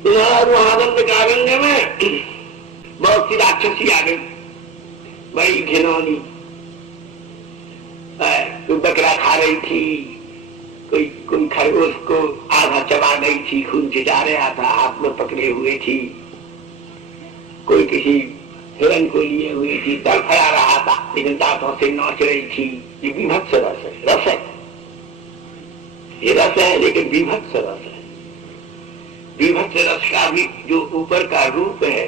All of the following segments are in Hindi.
आनंद कारण्य में बहुत सी राक्षसी आ गई, बड़ी घिनौनी। कोई बकरा खा रही थी, कोई खरगोश को आधा चबा गई थी, खून चिटा रहा था, हाथ में पकड़े हुए थी, कोई किसी हिरण को लिए हुई थी, तड़फड़ा रहा था लेकिन दांतों से नोच रही थी। ये विभत्स रस है, रस है, ये रस है लेकिन विभत्स रस है। विभत्स रस का भी जो ऊपर का रूप है,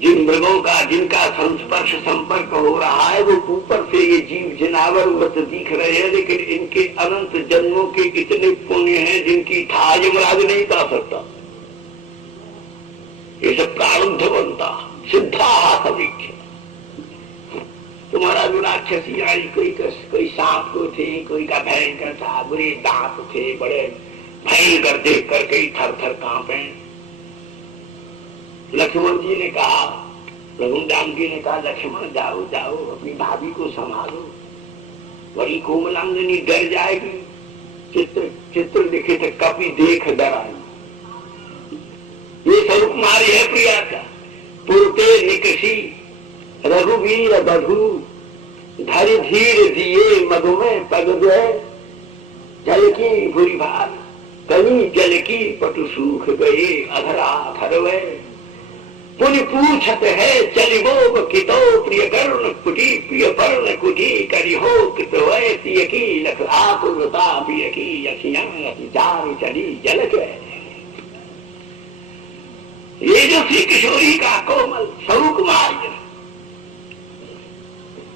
जिन मृगों का जिनका संस्पर्श संपर्क हो रहा है, वो ऊपर से ये जीव जनावर मत दिख रहे हैं, लेकिन इनके अनंत जन्मों के इतने पुण्य हैं जिनकी था यमराज नहीं कर सकता। ये सब प्रारब्ध बनता सिद्धा समीक्षा। तुम्हारा जो राक्षसी आई, कोई सांप को थे, कोई का भयंकर था, बुरे दांत थे, बड़े भयंकर देख करके थर थर कांपे। लक्ष्मण जी ने कहा, रघुराम जी ने कहा, लक्ष्मण जाओ जाओ अपनी भाभी को संभालो, बड़ी कोमलांगनी डर जाएगी। चित्र लिखे थे, कभी देख डराई। ये स्वरूप मारी है प्रिया का। पुरते निकसी रघुवीर बधू, धरि धीर दिए मधु में पग गए। जल की बुरी भार कहीं जल की पटु सूख गए, अधरा थरवे पुनि पूछत है चलिबो कितो, प्रिय करुण कुटी प्रिय पर्ण कुटी करी हो कितो ऐसी की लख आकुलता प्रिय की यखियां चार चली जल के। ये जो श्री किशोरी का कोमल स्वरूप मार्ग,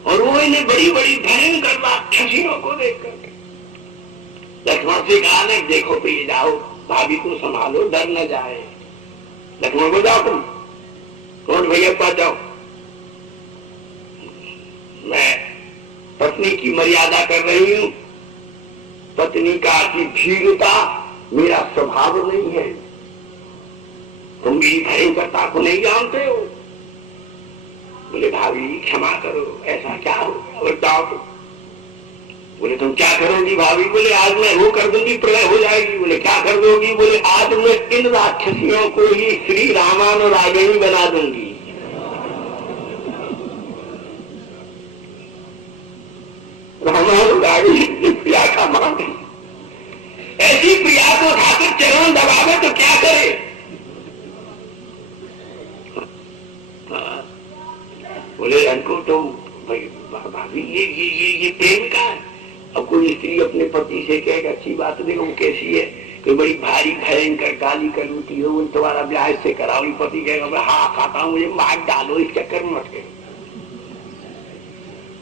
और वो इन्हें बड़ी बड़ी भयंकर राक्षसियों को देख करके लक्ष्मण से कहा, नहीं देखो प्रिय जाओ भाभी को संभालो, डर न जाए। लक्ष्मण को जाओ, तुम कौन भैया पास जाओ, मैं पत्नी की मर्यादा कर रही हूं। पत्नी का की भीरता मेरा स्वभाव नहीं है, तुम मेरी भयंकरता को नहीं जानते हो। बोले भाभी क्षमा करो, ऐसा क्या हो गया, बताओ तुम। बोले तुम क्या करोगी भाभी। बोले आज मैं वो कर दूंगी, प्रलय हो जाएगी। बोले क्या कर दोगी। बोले आज मैं इन राक्षसियों को ही श्री रामानुरागिणी बना दूंगी। रामानुरागिणी प्रिया का मान है, ऐसी प्रिया को उठाकर चरण दबावे तो क्या करे। बोले इनको तो भाभी ये प्रेम का है। अब कोई स्त्री अपने पति से कहेगा अच्छी बात देखो कैसी है, कोई बड़ी भारी भयंकर गाली करूती हो, तुम्हारा ब्याह से कराओ, पति कहेगा हाँ खाता हूँ, मुझे मार डालो, इस चक्कर में मत गए।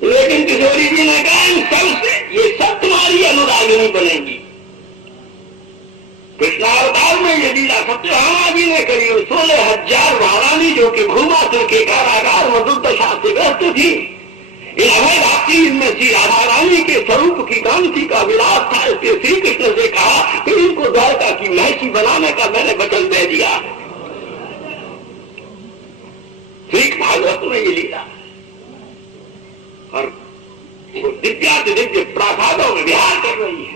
लेकिन किशोरी जी ने कहा इन सबसे ये सब तुम्हारी अनुरागिनी बनेगी। कृष्णावतार में ये लीला सत्यभामा जी ने करी, 16,000 महारानी जो कि भूमासुर के कारागार मधुर दशा से ग्रस्त थी, इन अभय रात्रि इनमें श्री राधा रानी के स्वरूप की कांति का विलास था। इसलिए श्री कृष्ण से कहा कि इनको द्वारका की महसी बनाने का मैंने वचन दे दिया। श्री भागवत में ये लीला, और वो दिव्या से दिव्य प्रासादों में विहार कर रही है।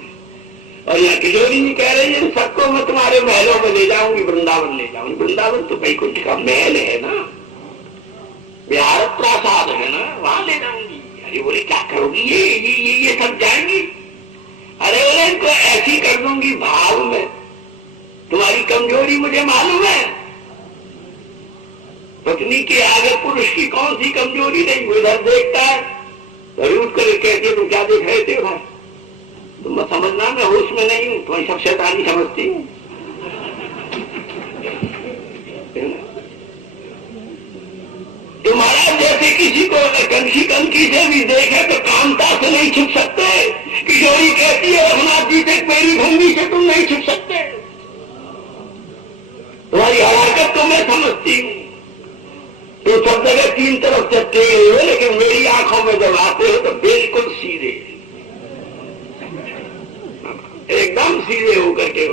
और यहाँ किशोरी जी कह रही है सबको मैं तुम्हारे महलों में ले जाऊंगी, वृंदावन ले जाऊंगी। वृंदावन तो वैकुंठ का महल है ना, विहार प्रासाद है ना, वहां ले जाऊंगी। अरे बोले क्या करोगी, ये सब जाएंगी। अरे बोले इनको ऐसी कर दूंगी भाव में, तुम्हारी कमजोरी मुझे मालूम है। पत्नी के आगे पुरुष की कौन सी कमजोरी नहीं, वो इधर देखता है तो उठ कर कहती तुम क्या देख रहे थे भाई, तुम समझना मैं होश में नहीं हूं, तुम्हारी सब शैतानी समझती हूँ। तुम्हारा जैसे किसी को कंखी कंखी से भी देखे तो कामता से नहीं छुप सकते। किशोरी कहती है रघुनाथ जी से मेरी भंगी से तुम नहीं छुप सकते, तुम्हारी हरकत तो मैं समझती हूँ। तो सब जगह तीन तरफ से टेढ़े हो, लेकिन मेरी आंखों में जब आते हो तो बिल्कुल सीधे, एकदम सीधे होकर के।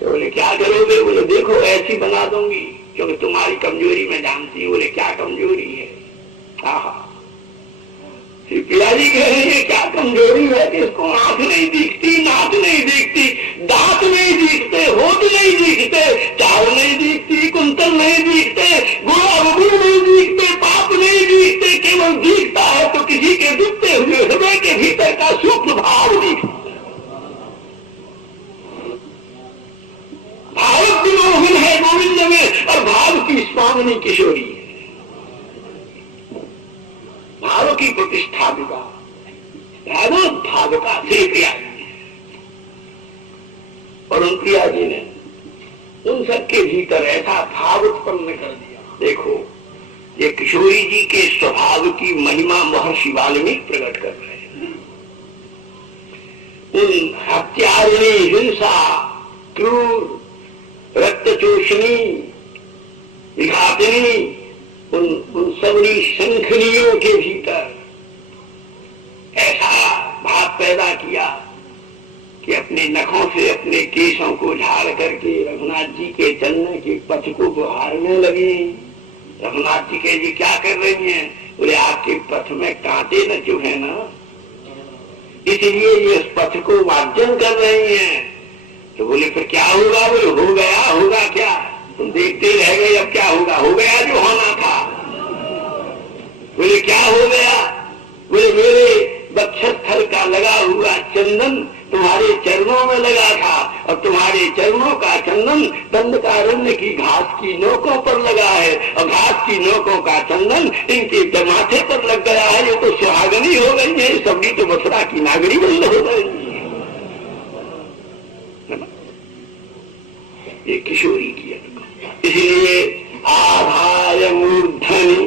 तो बोले क्या करोगे। बोले देखो ऐसी बना दूंगी क्योंकि तुम्हारी कमजोरी मैं जानती हूँ। बोले क्या कमजोरी है। पिताजी कह रहे हैं क्या कमजोरी है कि इसको आंख नहीं दिखती, नाक नहीं दिखती, दांत नहीं दिखते, होठ नहीं दिखते, चाव नहीं दिखती, कुंतल नहीं दिखते, गुणा गुण नहीं दिखते, पाप नहीं दिखते, केवल दिखता है तो किसी के डूबते हुए हृदय के भीतर का सूक्ष्म भाव दिखता। भाव की मोहन है गोविंद में और भाव की स्वामिनी किशोरी है। भाव की प्रतिष्ठा विदा भाव का श्री प्रिया जी और उन प्रिया जी ने उन सबके भीतर ऐसा भाव उत्पन्न कर दिया। देखो ये किशोरी जी के स्वभाव की महिमा महर्षि वाल्मीकि प्रकट कर रहे हैं। उन हत्यारिणी, हिंसा, क्रूर, रक्तचोषणी, विघातिनी, उन सबरी शंखनियों के भीतर ऐसा भाव पैदा किया कि अपने नखों से अपने केशों को झाड़ करके रघुनाथ जी के चलने के पथ को बुहारने लगी। रघुनाथ जी के जी क्या कर रही हैं? बोले आपके पथ में कांटे न चुभे ना, इसलिए ये इस पथ को मार्जन कर रही हैं। तो बोले फिर क्या होगा? बोले हो गया, होगा क्या? तुम देखते ही रह गए, अब क्या होगा? हो गया जो होना था। बोले क्या हो गया? बोले मेरे वक्षस्थल का लगा हुआ चंदन तुम्हारे चरणों में लगा था और तुम्हारे चरणों का चंदन दंडकारण्य की घास की नोकों पर लगा है और घास की नोकों का चंदन इनके माथे पर लग गया है। ये तो सुहागनी हो गई है, सबकी तो मथुरा की नागरी बंद हो गई। ये किशोरी की इसलिए आधाय मूर्धनि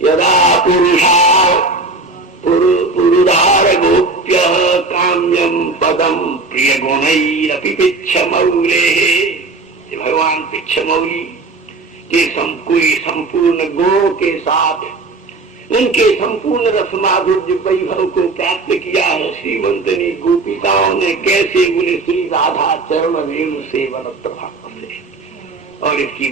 यदा पुरुषार गोप्य काम्यम पदम प्रिय गुणैरपि पिच्छमौलेः। भगवान पिच्छमौली के कोई संपूर्ण गुणों के साथ उनके संपूर्ण रसमाधुर्य वैभव को प्राप्त किया है। श्रीमंतनी गोपिकाओं ने कैसे बोले श्री राधा चरण रेणु सेवन प्रभाव से और इसकी